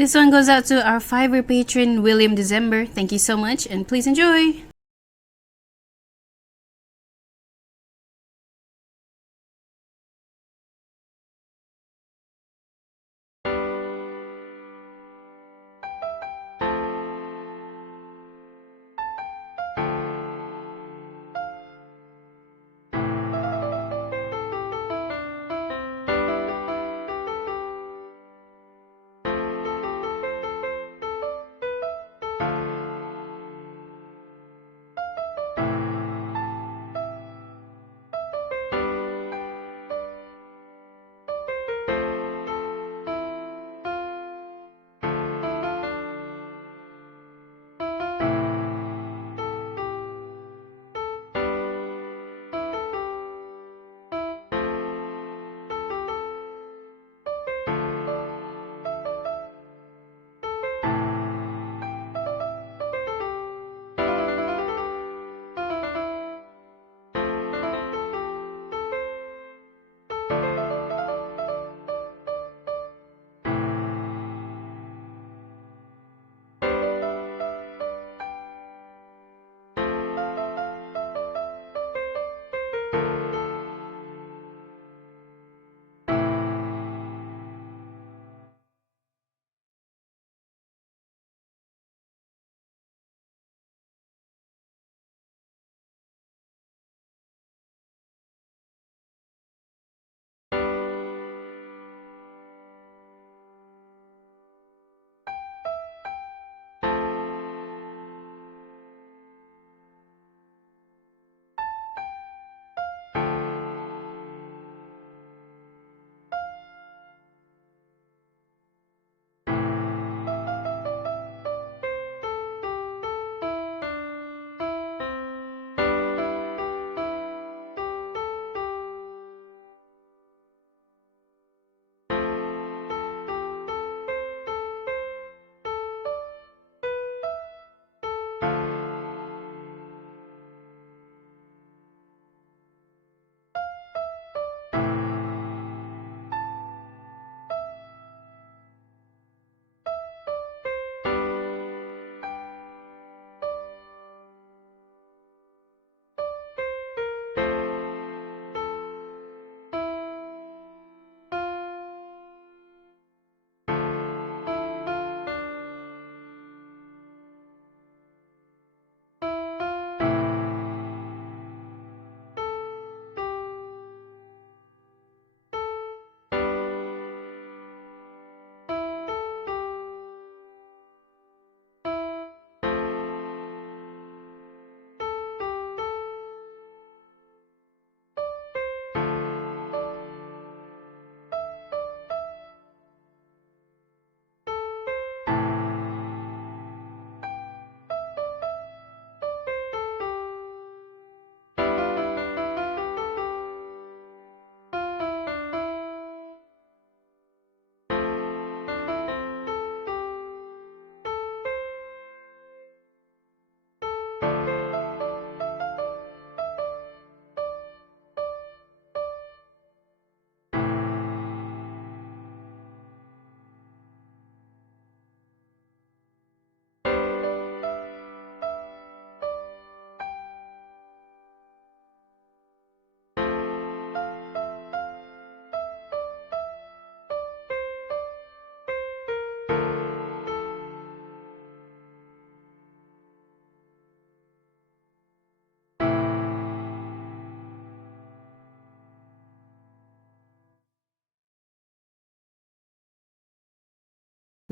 This one goes out to our Fiverr patron, William December. Thank you so much, and please enjoy!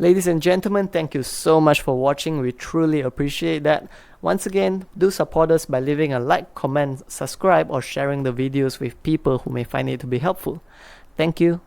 Ladies and gentlemen, thank you so much for watching. We truly appreciate that. Once again, do support us by leaving a like, comment, subscribe, or sharing the videos with people who may find it to be helpful. Thank you.